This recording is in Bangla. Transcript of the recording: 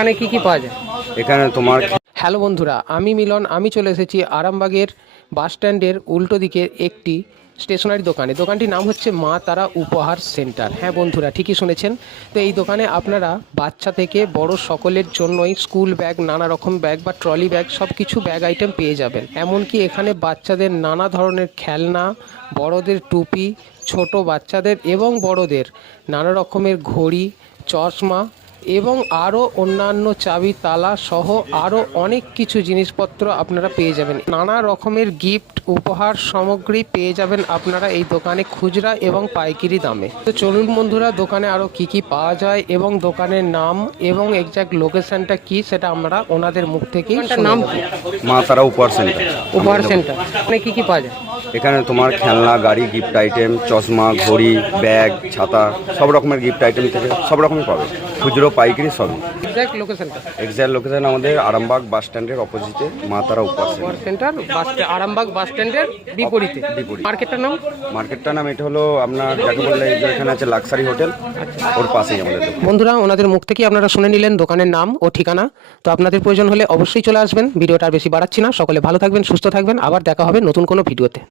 এখানে কি কি পাওয়া যায়? এখানে তোমার হ্যালো বন্ধুরা আমি মিলন আমি চলে এসেছি আরামবাগের বাস স্ট্যান্ডের উল্টো দিকের একটি স্টেশনারি দোকানে। দোকানটির নাম হচ্ছে মা তারা উপহার সেন্টার। হ্যাঁ বন্ধুরা ঠিকই শুনেছেন। তো এই দোকানে আপনারা বাচ্চা থেকে বড় সকলের জন্যই স্কুল ব্যাগ নানা রকম ব্যাগ বা ট্রলি ব্যাগ সব কিছু ব্যাগ আইটেম পেয়ে যাবেন। এমনকি এখানে বাচ্চাদের নানা ধরনের খেলনা বড়দের টুপি ছোট বাচ্চাদের এবং বড়দের নানা রকমের ঘড়ি চশমা এবং আরও অন্যান্য চাবি তালা সহ আরও অনেক কিছু জিনিসপত্র আপনারা পেয়ে যাবেন। নানা রকমের গিফট উপহার সামগ্রী পেয়ে যাবেন আপনারা এই দোকানে খুচরা এবং পাইকারি দামে। তো চলুন বন্ধুরা দোকানে আরও কি কি পাওয়া যায় এবং দোকানের নাম এবং এক্সাক্ট লোকেশনটা কি সেটা আমরা ওনাদের মুখ থেকেই নাম মা তারা উপহার সেন্টার উপহার সেন্টার এখানে কি কি পাওয়া যায়? এখানে তোমার খেলনা গাড়ি গিফট আইটেম চশমা ঘড়ি ব্যাগ ছাতা সব রকমের গিফট আইটেম থেকে সব রকমই পাবে। খুচরো পাইকারি সবই। এক্সাক্ট লোকেশনটা এক্সাক্ট লোকেশন আমাদের আরামবাগ বাস স্ট্যান্ডের অপোজিটে মা তারা উপহার সেন্টার বাস আরামবাগ বাস স্ট্যান্ডের বিপরীতে। বিপরীতে। মার্কেটটার নাম? মার্কেটটার নাম এটা হলো আপনার যাকে বললে এখানে আছে লাক্সারি হোটেল ওর পাশেই আমাদের বন্ধুরা ওনাদের মুখ থেকে আপনারা শুনে নিলেন দোকানের নাম ও ঠিকানা। তো আপনাদের প্রয়োজন হলে অবশ্যই চলে আসবেন। ভিডিওটা আর বেশি বাড়াচ্ছি না। সকলে ভালো থাকবেন সুস্থ থাকবেন। আবার দেখা হবে নতুন কোনো ভিডিওতে।